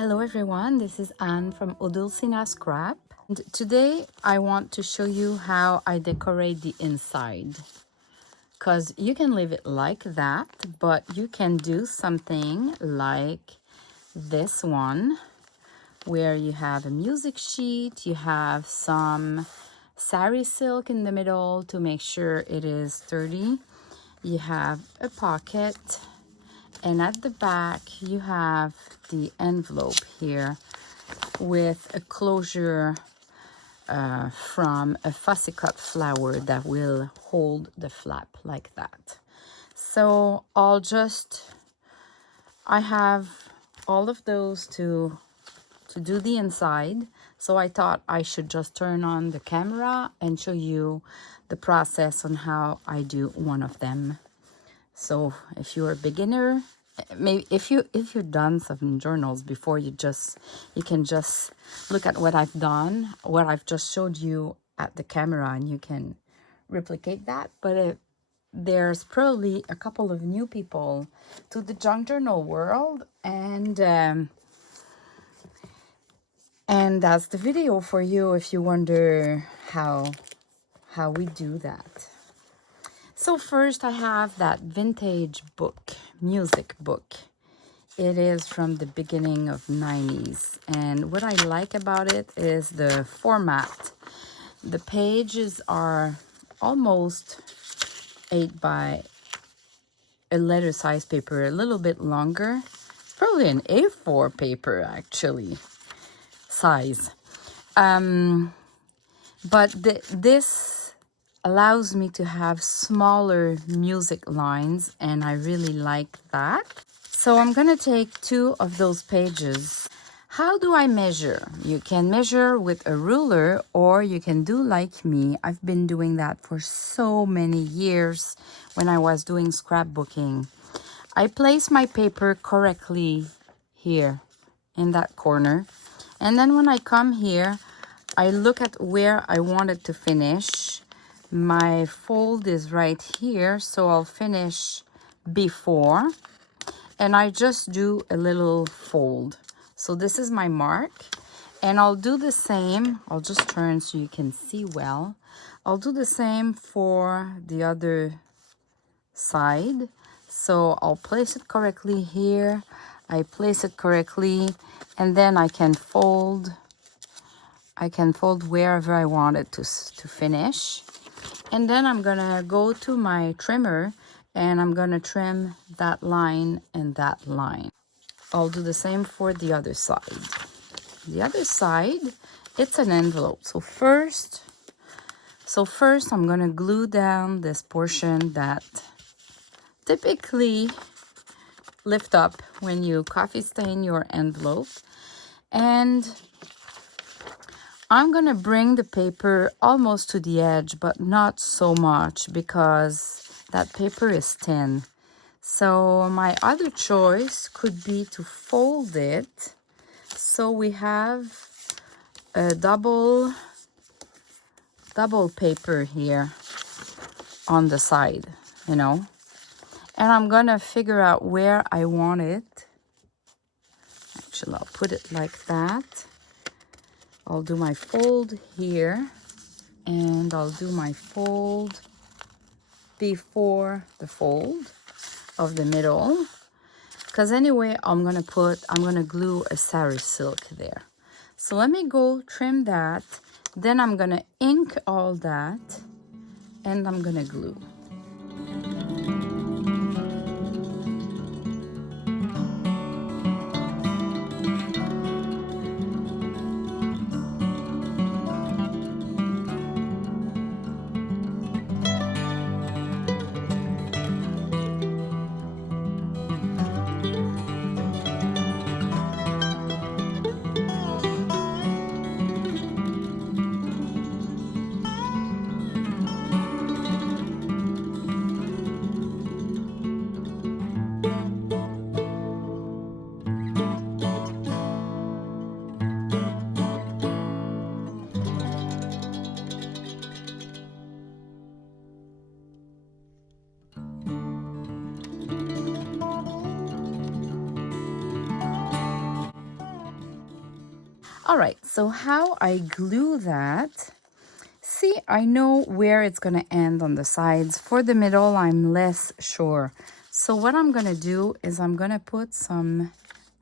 Hello everyone, this is Anne from Odulcina Scrap. And today I want to show you how I decorate the inside. Because you can leave it like that, but you can do something like this one, where you have a music sheet, you have some sari silk in the middle to make sure it is sturdy. You have a pocket. And at the back, you have the envelope here with a closure from a fussy cut flower that will hold the flap like that. So I have all of those to do the inside. So I thought I should just turn on the camera and show you the process on how I do one of them. So if you're a beginner, maybe if you've done some journals before, you can just look at what I've done, what I've just showed you at the camera, and you can replicate that. But there's probably a couple of new people to the junk journal world, and that's the video for you if you wonder how we do that. So first I have that vintage book, music book. It is from the beginning of 90s. And what I like about it is the format. The pages are almost 8 by a letter size paper, a little bit longer. Probably an A4 paper actually, size. But this allows me to have smaller music lines, and I really like that. So I'm gonna take 2 of those pages. How do I measure? You can measure with a ruler, or you can do like me. I've been doing that for so many years when I was doing scrapbooking. I place my paper correctly here in that corner, and then when I come here, I look at where I want it to finish. My fold is right here, so I'll finish before, and I just do a little fold. So this is my mark, and I'll do the same. I'll just turn so you can see well. I'll do the same for the other side. So I'll place it correctly here. I place it correctly, and then I can fold wherever I want it to finish. And then I'm gonna go to my trimmer and I'm gonna trim that line and that line. I'll do the same for the other side. The other side, it's an envelope. So first I'm gonna glue down this portion that typically lift up when you coffee stain your envelope. And I'm gonna bring the paper almost to the edge, but not so much because that paper is thin. So my other choice could be to fold it. So we have a double paper here on the side, you know. And I'm gonna figure out where I want it. Actually, I'll put it like that. I'll do my fold here, and I'll do my fold before the fold of the middle, because anyway I'm gonna glue a sari silk there. So let me go trim that, then I'm gonna ink all that, and I'm gonna glue. All right, so how I glue that. See, I know where it's gonna end on the sides. For the middle, I'm less sure. So what I'm gonna do is I'm gonna put some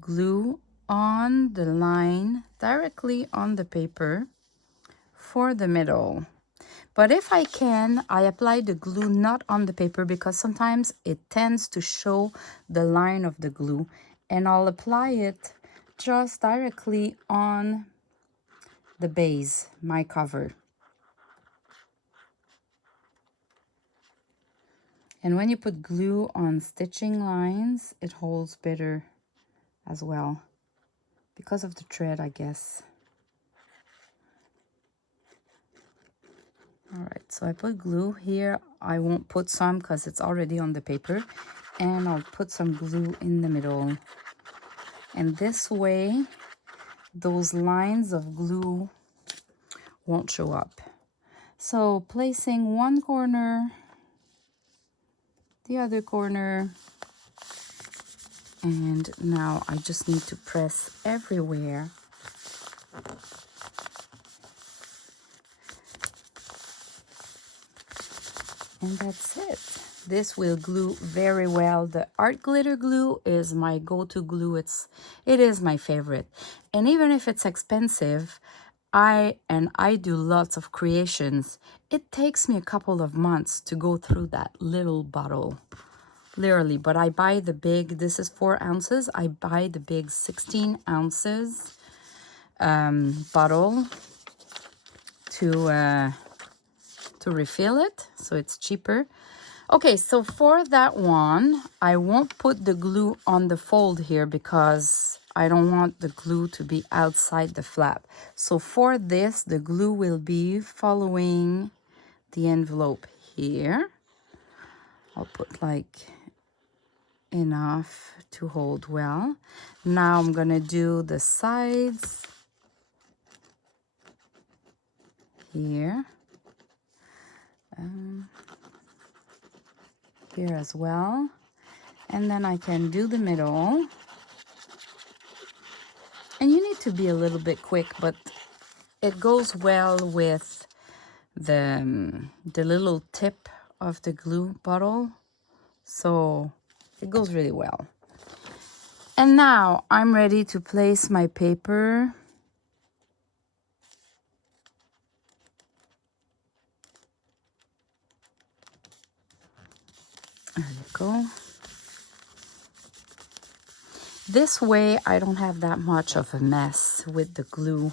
glue on the line directly on the paper for the middle. But if I can, I apply the glue not on the paper because sometimes it tends to show the line of the glue, and I'll apply it just directly on the base, my cover. And when you put glue on stitching lines, it holds better as well because of the thread, I guess. All right, so I put glue here. I won't put some because it's already on the paper. And I'll put some glue in the middle. And this way, those lines of glue won't show up. So placing one corner, the other corner, and now I just need to press everywhere. And that's it. This will glue very well. The art glitter glue is my go-to glue. It is my favorite. And even if it's expensive, I do lots of creations. It takes me a couple of months to go through that little bottle. Literally, but I buy the big, this is 4 ounces. I buy the big 16 ounces bottle to refill it, so it's cheaper. Okay, so for that one, I won't put the glue on the fold here because I don't want the glue to be outside the flap. So for this, the glue will be following the envelope here. I'll put like enough to hold well. Now I'm gonna do the sides here. Here as well, and then I can do the middle. And you need to be a little bit quick, but it goes well with the little tip of the glue bottle, so it goes really well. And now I'm ready to place my paper. There you go. This way I don't have that much of a mess with the glue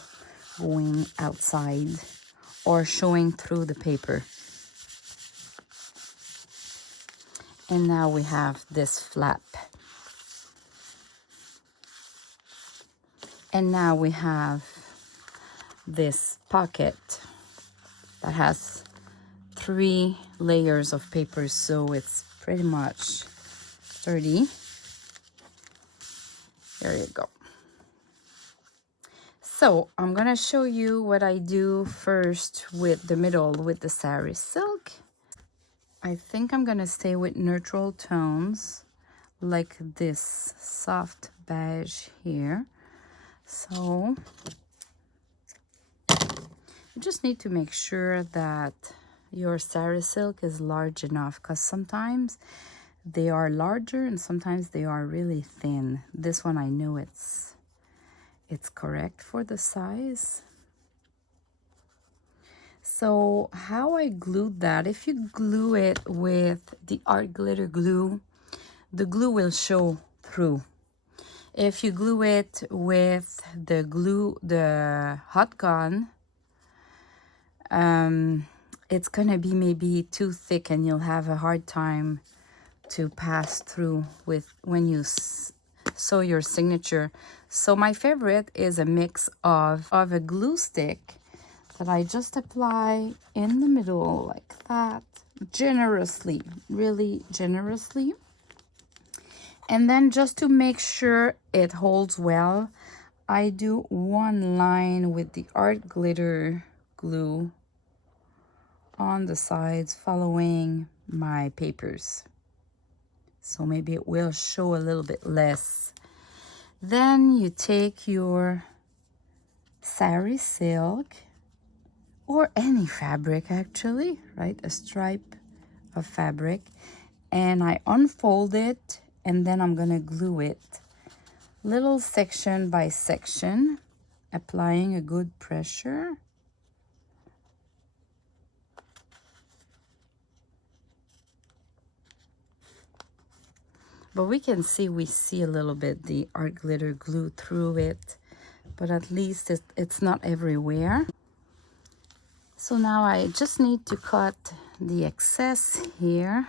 going outside or showing through the paper. And now we have this flap. And now we have this pocket that has 3 layers of paper, so it's pretty much sturdy. There you go. So I'm gonna show you what I do first with the middle, with the sari silk. I think I'm gonna stay with neutral tones like this soft beige here. So you just need to make sure that your sari silk is large enough, because sometimes they are larger and sometimes they are really thin. This one, I know it's correct for the size. So how I glued that, if you glue it with the art glitter glue, the glue will show through. If you glue it with the hot gun, it's gonna be maybe too thick and you'll have a hard time to pass through with when you sew your signature. So my favorite is a mix of a glue stick that I just apply in the middle like that, generously, really generously. And then just to make sure it holds well, I do one line with the art glitter glue on the sides following my papers. So maybe it will show a little bit less. Then you take your sari silk, or any fabric actually, right? A stripe of fabric. And I unfold it, and then I'm gonna glue it little section by section, applying a good pressure. But we can see, we see a little bit the art glitter glue through it, but at least it's not everywhere. So now I just need to cut the excess here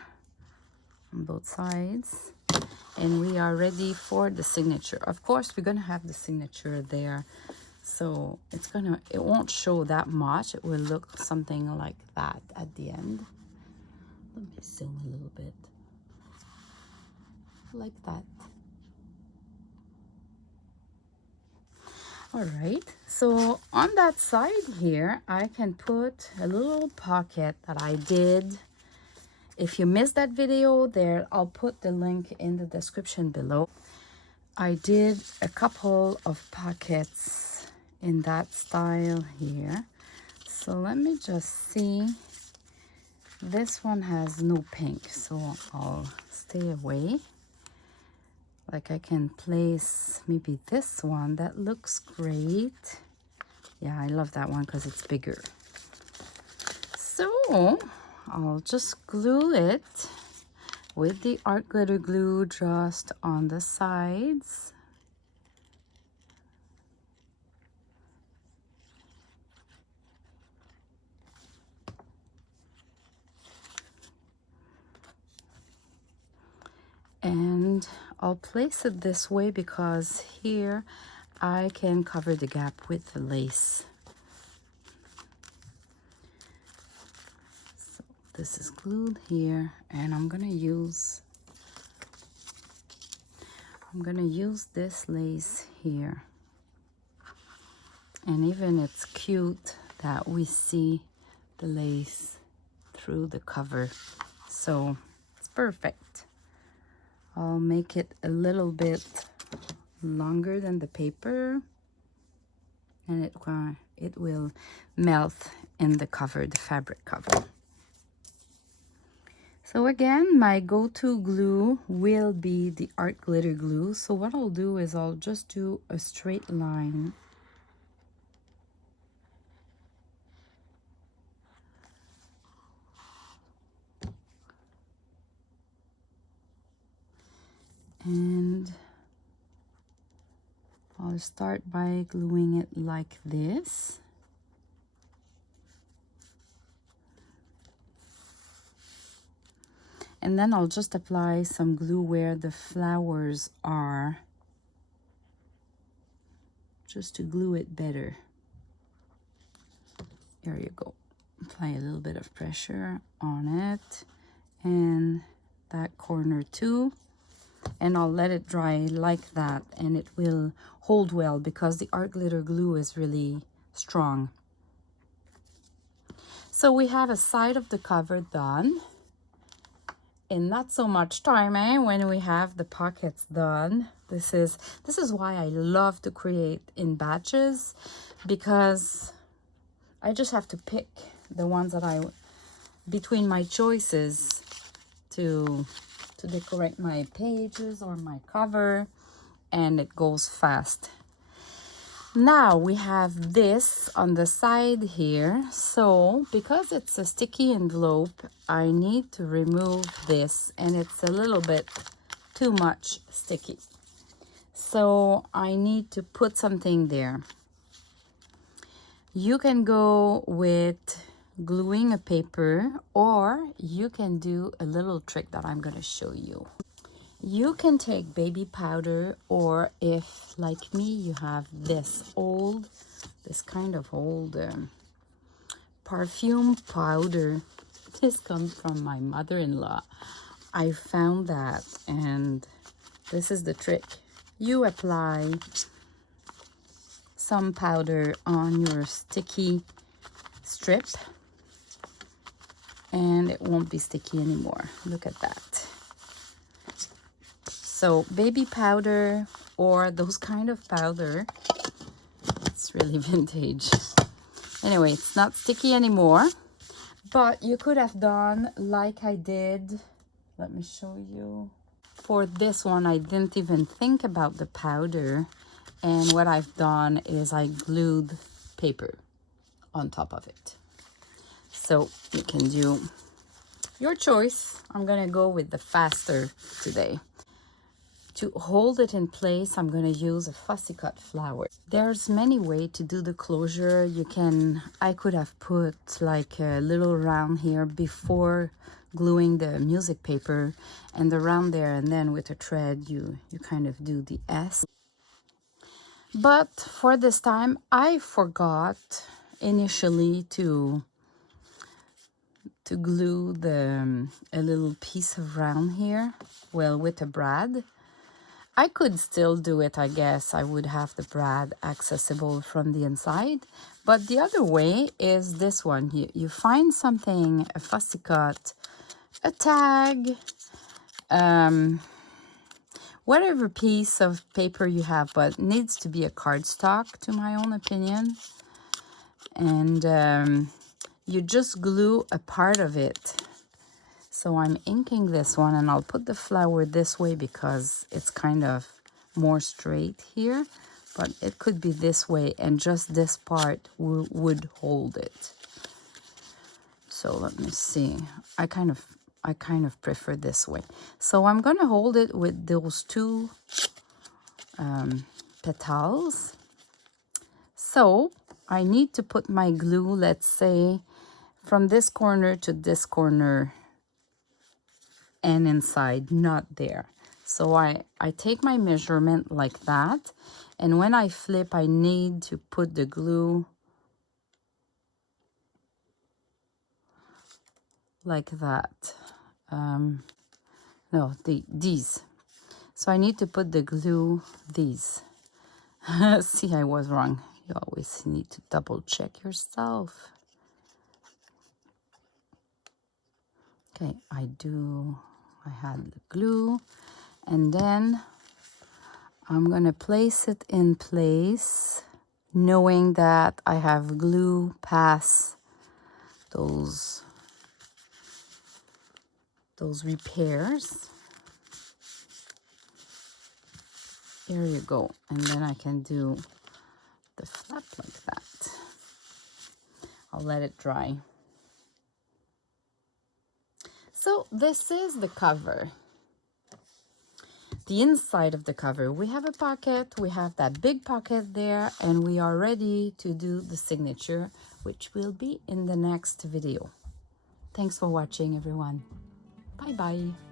on both sides, and we are ready for the signature. Of course, we're gonna have the signature there, so it won't show that much. It will look something like that at the end. Let me zoom a little bit, like that. All right, so on that side here, I can put a little pocket that I did. If you missed that video there, I'll put the link in the description below. I did a couple of pockets in that style here. So let me just see. This one has no pink, so I'll stay away. Like I can place maybe this one. That looks great. Yeah, I love that one because it's bigger. So I'll just glue it with the art glitter glue just on the sides. And I'll place it this way because here I can cover the gap with the lace. So this is glued here, and I'm gonna use this lace here. And even it's cute that we see the lace through the cover, so it's perfect. I'll make it a little bit longer than the paper, and it will melt in the cover, the fabric cover. So again, my go-to glue will be the art glitter glue. So what I'll do is I'll just do a straight line. And I'll start by gluing it like this. And then I'll just apply some glue where the flowers are, just to glue it better. There you go. Apply a little bit of pressure on it, and that corner too. And I'll let it dry like that, and it will hold well because the art glitter glue is really strong. So we have a side of the cover done in not so much time, when we have the pockets done. This is why I love to create in batches, because I just have to pick the ones that between my choices to decorate my pages or my cover, and it goes fast. Now we have this on the side here. So because it's a sticky envelope, I need to remove this, and it's a little bit too much sticky. So I need to put something there. You can go with gluing a paper, or you can do a little trick that I'm going to show you. You can take baby powder, or if like me you have this kind of old perfume powder. This comes from my mother-in-law. I found that, and this is the trick. You apply some powder on your sticky strip, and it won't be sticky anymore. Look at that. So baby powder or those kind of powder, it's It's really vintage. Anyway, it's not sticky anymore, but you could have done like I did. Let me show you. For this one, I didn't even think about the powder. And what I've done is I glued paper on top of it. So you can do your choice. I'm gonna go with the faster today. To hold it in place, I'm gonna use a fussy cut flower. There's many ways to do the closure. I could have put like a little round here before gluing the music paper and the round there, and then with a thread you kind of do the S. But for this time I forgot initially to glue a little piece of round here, well, with a brad. I could still do it, I guess. I would have the brad accessible from the inside. But the other way is this one. You find something, a fussy cut, a tag, whatever piece of paper you have, but it needs to be a cardstock, to my own opinion. And you just glue a part of it. So I'm inking this one, and I'll put the flower this way because it's kind of more straight here, but it could be this way, and just this part would hold it. So let me see. I kind of prefer this way. So I'm gonna hold it with those two petals. So I need to put my glue, let's say, from this corner to this corner and inside, not there. So I take my measurement like that, and when I flip, I need to put the glue like that. No, these. So I need to put the glue these. See, I was wrong. You always need to double check yourself. Okay, I had the glue, and then I'm gonna place it in place, knowing that I have glue past those repairs. Here you go. And then I can do the flap like that. I'll let it dry. So this is the cover. The inside of the cover, we have a pocket, we have that big pocket there, and we are ready to do the signature, which will be in the next video. Thanks for watching, everyone. Bye bye.